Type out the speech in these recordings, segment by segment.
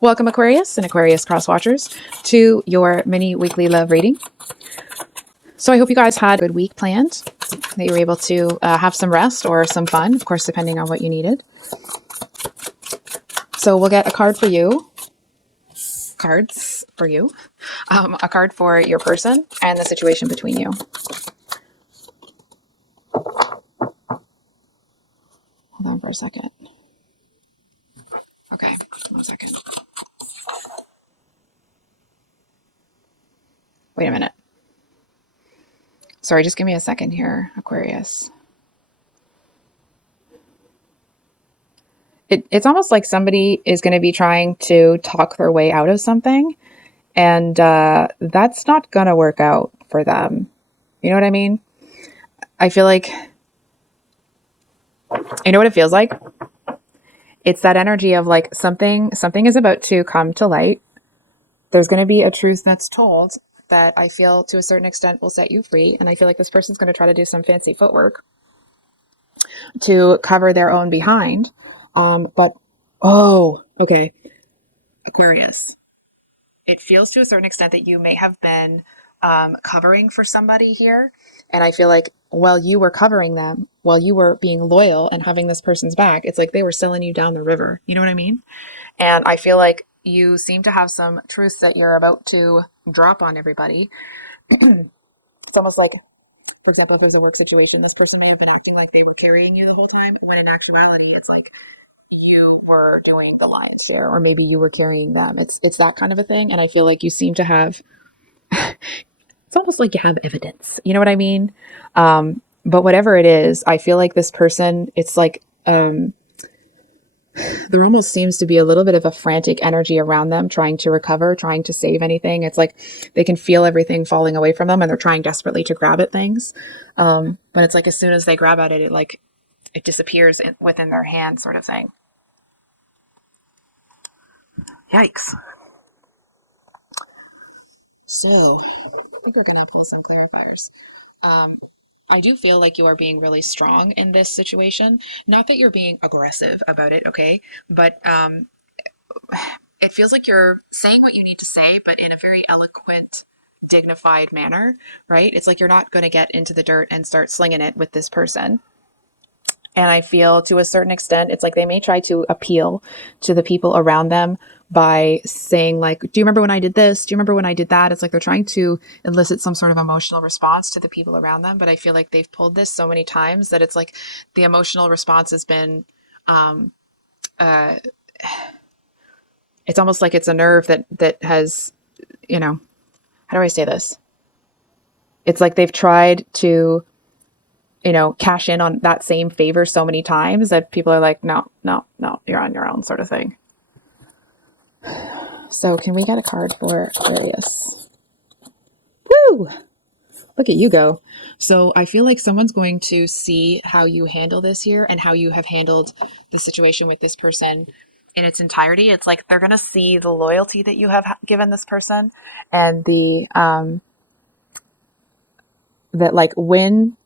Welcome, Aquarius and Aquarius cross watchers, to your mini weekly love reading. So I hope you guys had a good week planned, that you were able to have some rest or some fun, of course, depending on what you needed. So we'll get a card for you, cards for you, a card for your person and the situation between you. Hold on for a second. Okay, 1 second. Wait a minute. Sorry, just give me a second here, Aquarius. It's almost like somebody is going to be trying to talk their way out of something, and that's not going to work out for them. You know what I mean? I feel like, you know what it feels like? It's that energy of like something is about to come to light. There's going to be a truth that's told that I feel to a certain extent will set you free. And I feel like this person's going to try to do some fancy footwork to cover their own behind. Okay. Aquarius. It feels to a certain extent that you may have been covering for somebody here. And I feel like while you were covering them, while you were being loyal and having this person's back, it's like they were selling you down the river. You know what I mean? And I feel like you seem to have some truths that you're about to drop on everybody. It's almost like, for example, if there's a work situation, this person may have been acting like they were carrying you the whole time, when in actuality, it's like you were doing the lion's share, or maybe you were carrying them. It's that kind of a thing. And I feel like you seem to have, it's almost like you have evidence. You know what I mean? But whatever it is, I feel like this person, it's like, there almost seems to be a little bit of a frantic energy around them, trying to recover, trying to save anything. It's like they can feel everything falling away from them and they're trying desperately to grab at things. But it's like as soon as they grab at it, it disappears within their hand, sort of thing. Yikes. So I think we're going to pull some clarifiers. Um, I do feel like you are being really strong in this situation. Not that you're being aggressive about it, okay? But it feels like you're saying what you need to say, but in a very eloquent, dignified manner, right? It's like you're not going to get into the dirt and start slinging it with this person. And I feel to a certain extent, it's like they may try to appeal to the people around them by saying, like, do you remember when I did this? Do you remember when I did that? It's like they're trying to elicit some sort of emotional response to the people around them. But I feel like they've pulled this so many times that it's like the emotional response has been, um, uh, it's almost like it's a nerve that has, how do I say this? It's like they've tried to, cash in on that same favor so many times that people are like, no, no, no, you're on your own, sort of thing. So can we get a card for Aquarius? Woo! Look at you go. So I feel like someone's going to see how you handle this here and how you have handled the situation with this person in its entirety. It's like they're going to see the loyalty that you have given this person, and that like when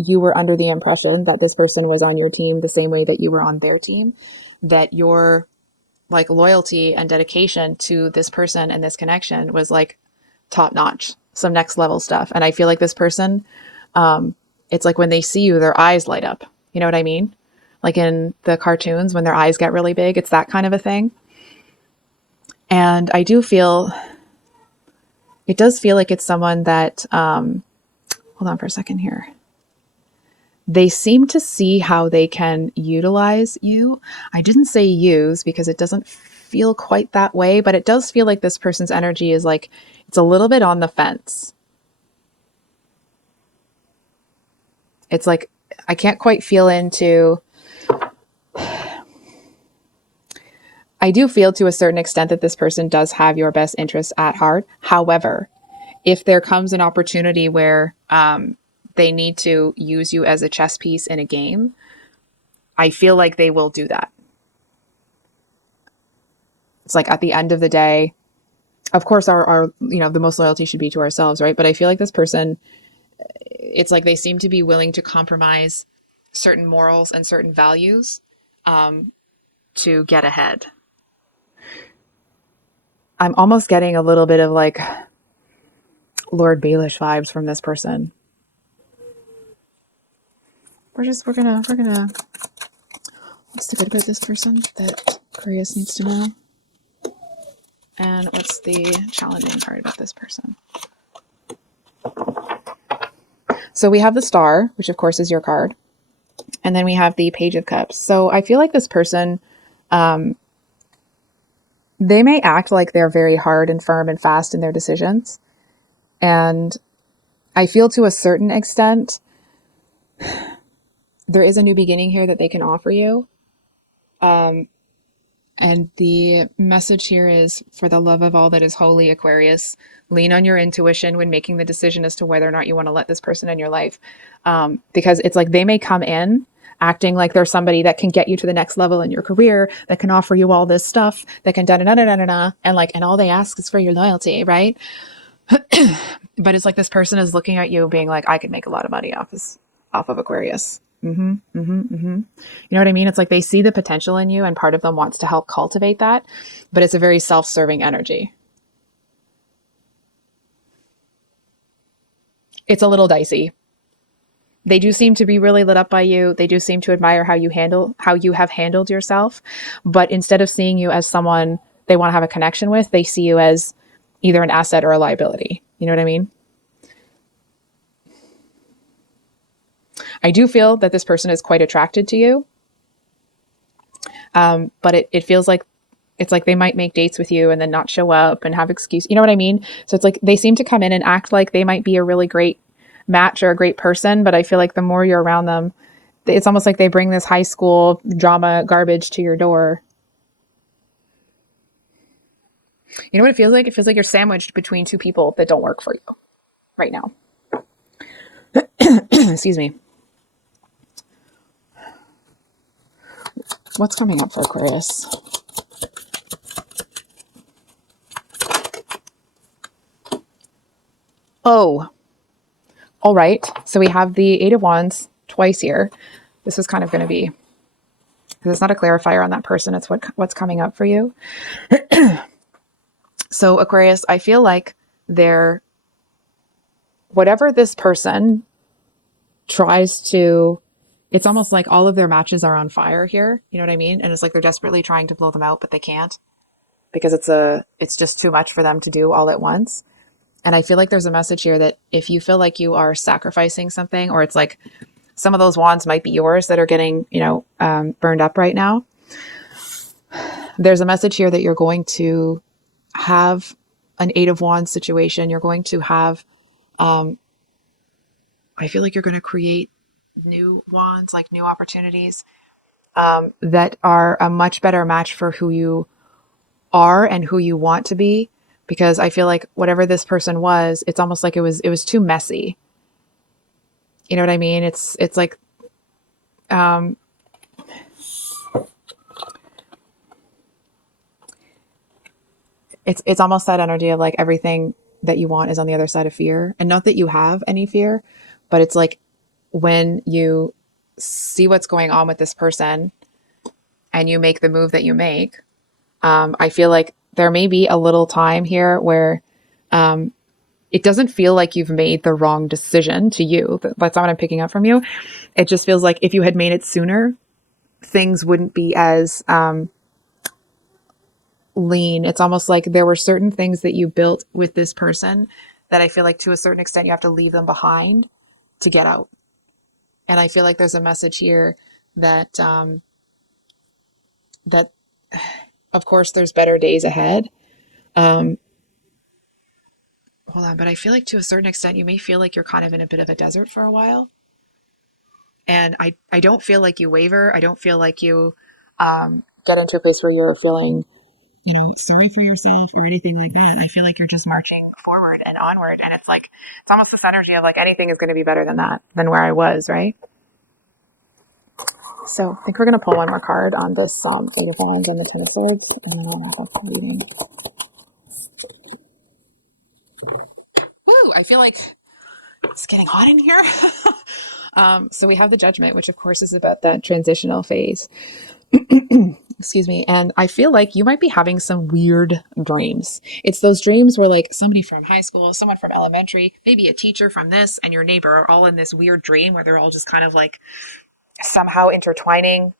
you were under the impression that this person was on your team the same way that you were on their team, that your like loyalty and dedication to this person and this connection was like top notch, some next level stuff. And I feel like this person, it's like when they see you, their eyes light up. You know what I mean? Like in the cartoons, when their eyes get really big, it's that kind of a thing. And I do feel, it does feel like it's someone that, hold on for a second here. They seem to see how they can utilize you. I didn't say use because it doesn't feel quite that way, but it does feel like this person's energy is like, it's a little bit on the fence. It's like, I can't quite feel into, I do feel to a certain extent that this person does have your best interests at heart. However, if there comes an opportunity where, they need to use you as a chess piece in a game, I feel like they will do that. It's like at the end of the day, of course, our the most loyalty should be to ourselves, right? But I feel like this person, it's like they seem to be willing to compromise certain morals and certain values to get ahead. I'm almost getting a little bit of like Lord Baelish vibes from this person. We're gonna what's the good about this person that Aquarius needs to know? And what's the challenging part about this person? So we have the Star, which of course is your card. And then we have the Page of Cups. So I feel like this person, they may act like they're very hard and firm and fast in their decisions. And I feel to a certain extent, there is a new beginning here that they can offer you. And the message here is, for the love of all that is holy, Aquarius, lean on your intuition when making the decision as to whether or not you want to let this person in your life. Because it's like they may come in acting like they're somebody that can get you to the next level in your career, that can offer you all this stuff, that can da-da-da-da-da-da, and like, and all they ask is for your loyalty, right? But it's like this person is looking at you being like, I could make a lot of money off of Aquarius. You know what I mean? It's like they see the potential in you and part of them wants to help cultivate that, but it's a very self-serving energy. It's a little dicey. They do seem to be really lit up by you. They do seem to admire how you have handled yourself, but instead of seeing you as someone they want to have a connection with, they see you as either an asset or a liability. You know what I mean? I do feel that this person is quite attracted to you. But it feels like it's like they might make dates with you and then not show up and have excuse. You know what I mean? So it's like they seem to come in and act like they might be a really great match or a great person. But I feel like the more you're around them, it's almost like they bring this high school drama garbage to your door. You know what it feels like? It feels like you're sandwiched between two people that don't work for you right now. Excuse me. What's coming up for Aquarius? Oh, all right. So we have the Eight of Wands twice here. This is kind of going to be, because it's not a clarifier on that person. It's what's coming up for you. So Aquarius, I feel like whatever this person tries to, it's almost like all of their matches are on fire here. You know what I mean? And it's like they're desperately trying to blow them out, but they can't because it's just too much for them to do all at once. And I feel like there's a message here that if you feel like you are sacrificing something, or it's like some of those wands might be yours that are getting, burned up right now. There's a message here that you're going to have an Eight of Wands situation. You're going to have, I feel like you're going to create new wands, like new opportunities that are a much better match for who you are and who you want to be. Because I feel like whatever this person was, it's almost like it was too messy. You know what I mean? It's like, it's almost that energy of like everything that you want is on the other side of fear. And not that you have any fear, but it's like when you see what's going on with this person and you make the move that you make, I feel like there may be a little time here where it doesn't feel like you've made the wrong decision to you. That's not what I'm picking up from you. It just feels like if you had made it sooner, things wouldn't be as lean. It's almost like there were certain things that you built with this person that I feel like to a certain extent you have to leave them behind to get out. And I feel like there's a message here that that of course there's better days ahead. Hold on, but I feel like to a certain extent you may feel like you're kind of in a bit of a desert for a while. And I don't feel like you waver. I don't feel like you get into a place where you're feeling, sorry for yourself or anything like that. I feel like you're just marching forward and onward. And it's like, it's almost this energy of like anything is going to be better than that, than where I was, right? So I think we're going to pull one more card on this Eight of Wands and the Ten of Swords, and then I'll wrap up the reading. Woo! I feel like it's getting hot in here. So we have the Judgment, which of course is about that transitional phase. Excuse me. And I feel like you might be having some weird dreams. It's those dreams where like somebody from high school, someone from elementary, maybe a teacher from this, and your neighbor are all in this weird dream where they're all just kind of like somehow intertwining.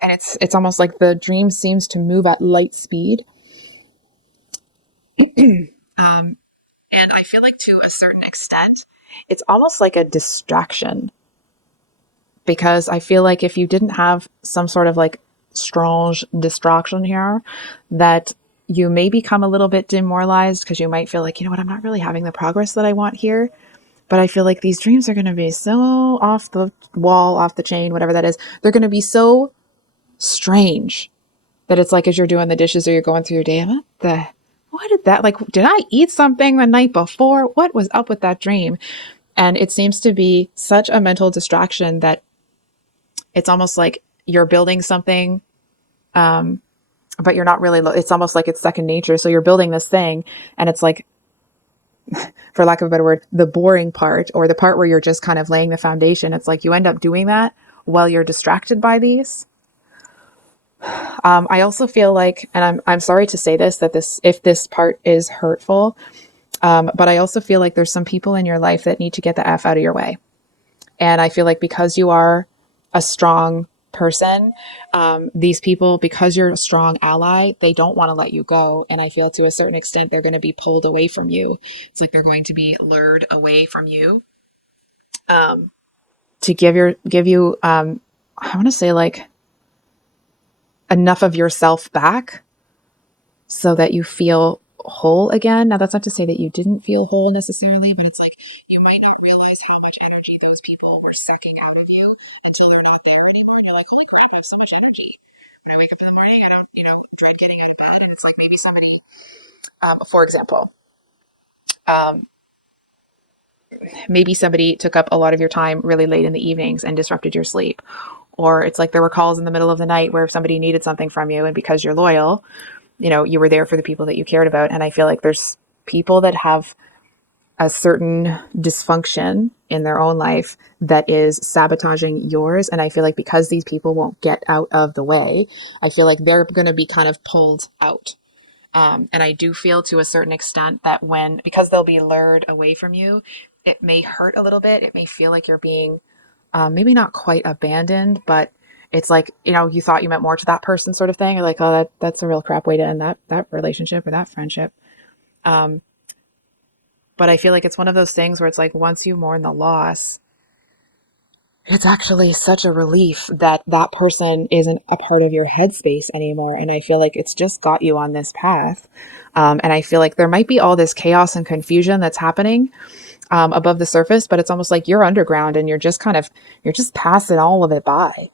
And it's almost like the dream seems to move at light speed. And I feel like to a certain extent, it's almost like a distraction, because I feel like if you didn't have some sort of like strange distraction here, that you may become a little bit demoralized because you might feel like, you know what, I'm not really having the progress that I want here. But I feel like these dreams are going to be so off the wall, off the chain, whatever that is. They're going to be so strange that it's like as you're doing the dishes or you're going through your day, what did that, like, did I eat something the night before? What was up with that dream? And it seems to be such a mental distraction that it's almost like you're building something, but you're not really, it's almost like it's second nature. So you're building this thing and it's like, for lack of a better word, the boring part, or the part where you're just kind of laying the foundation. It's like you end up doing that while you're distracted by these. I also feel like, and I'm sorry to say this, that if this part is hurtful, but I also feel like there's some people in your life that need to get the F out of your way. And I feel like because you are a strong person, these people, because you're a strong ally, they don't want to let you go. And I feel to a certain extent, they're going to be pulled away from you. It's like they're going to be lured away from you, to give you, I want to say like enough of yourself back so that you feel whole again. Now, that's not to say that you didn't feel whole necessarily, but it's like you might not realize how much energy those people were sucking out of you until they're not there anymore. And you're like, holy crap, I have so much energy. When I wake up in the morning, I don't, dread getting out of bed. And it's like maybe somebody, for example, um, maybe somebody took up a lot of your time really late in the evenings and disrupted your sleep. Or it's like there were calls in the middle of the night where if somebody needed something from you, and because you're loyal, you were there for the people that you cared about. And I feel like there's people that have a certain dysfunction in their own life that is sabotaging yours. And I feel like because these people won't get out of the way, I feel like they're going to be kind of pulled out. And I do feel to a certain extent that because they'll be lured away from you, it may hurt a little bit. It may feel like you're being maybe not quite abandoned, but it's like, you thought you meant more to that person sort of thing. Or like, oh, that's a real crap way to end that relationship or that friendship. But I feel like it's one of those things where it's like once you mourn the loss, it's actually such a relief that that person isn't a part of your headspace anymore. And I feel like it's just got you on this path. And I feel like there might be all this chaos and confusion that's happening above the surface, but it's almost like you're underground and you're just passing all of it by.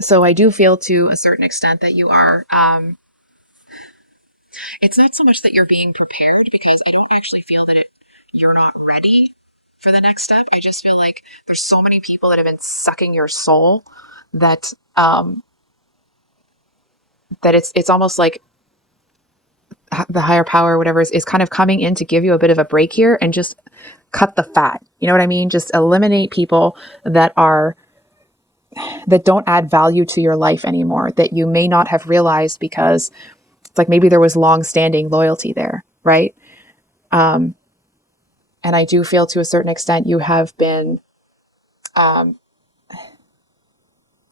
So I do feel to a certain extent that you are, it's not so much that you're being prepared, because I don't actually feel that you're not ready for the next step. I just feel like there's so many people that have been sucking your soul that, that it's almost like the higher power, whatever, is kind of coming in to give you a bit of a break here and just cut the fat. You know what I mean? Just eliminate people that don't add value to your life anymore, that you may not have realized because it's like maybe there was long-standing loyalty there, right? And I do feel to a certain extent you have been,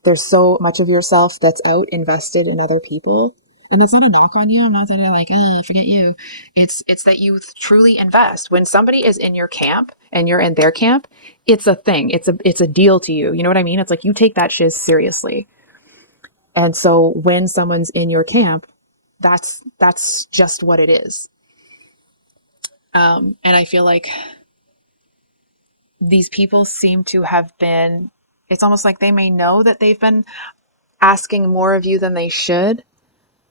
there's so much of yourself that's out invested in other people. And that's not a knock on you. I'm not saying like, forget you. It's that you truly invest. When somebody is in your camp and you're in their camp, it's a thing. It's a deal to you. You know what I mean? It's like you take that shiz seriously. And so when someone's in your camp, that's just what it is. And I feel like these people seem to have been, it's almost like they may know that they've been asking more of you than they should.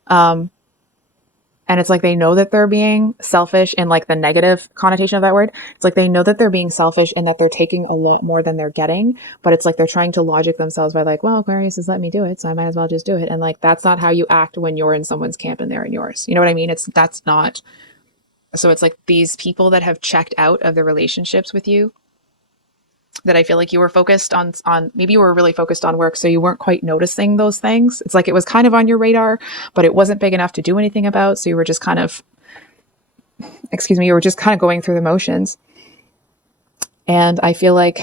And it's like they know that they're being selfish in like the negative connotation of that word. It's like they know that they're being selfish and that they're taking a lot more than they're getting. But it's like they're trying to logic themselves by like, well, Aquarius has let me do it, so I might as well just do it. And like that's not how you act when you're in someone's camp and they're in yours. You know what I mean? That's not. So it's like these people that have checked out of the relationships with you, that I feel like you were focused on maybe you were really focused on work, so you weren't quite noticing those things. It's like it was kind of on your radar, but it wasn't big enough to do anything about. So you were just kind of, excuse me, you were just kind of going through the motions. And I feel like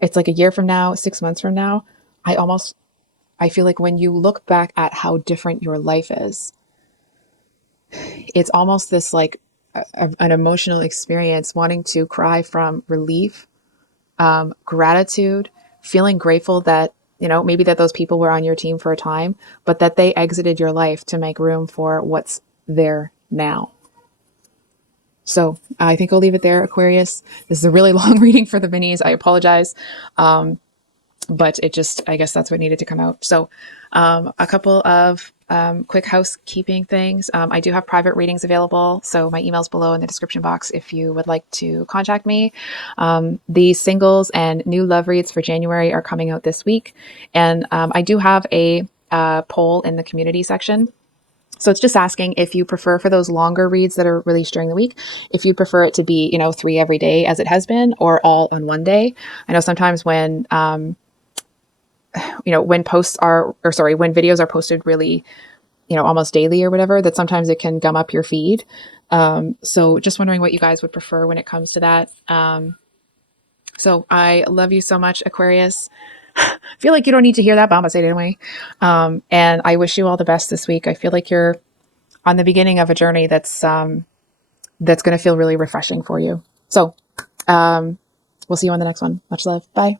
it's like a year from now, 6 months from now, I feel like when you look back at how different your life is, it's almost this like an emotional experience, wanting to cry from relief, gratitude, feeling grateful that, you know, maybe that those people were on your team for a time, but that they exited your life to make room for what's there now. So I think I'll leave it there, Aquarius. This is a really long reading for the minis. I apologize. But it just, I guess that's what needed to come out. So a couple of quick housekeeping things. I do have private readings available. So my email's below in the description box if you would like to contact me. The singles and new love reads for January are coming out this week. And I do have a poll in the community section. So it's just asking if you prefer, for those longer reads that are released during the week, if you prefer it to be, 3 every day as it has been, or all on one day. I know sometimes when when when videos are posted really, almost daily or whatever, that sometimes it can gum up your feed. So just wondering what you guys would prefer when it comes to that. So I love you so much, Aquarius. I feel like you don't need to hear that, but I'm gonna say it anyway. And I wish you all the best this week. I feel like you're on the beginning of a journey that's going to feel really refreshing for you. So we'll see you on the next one. Much love. Bye.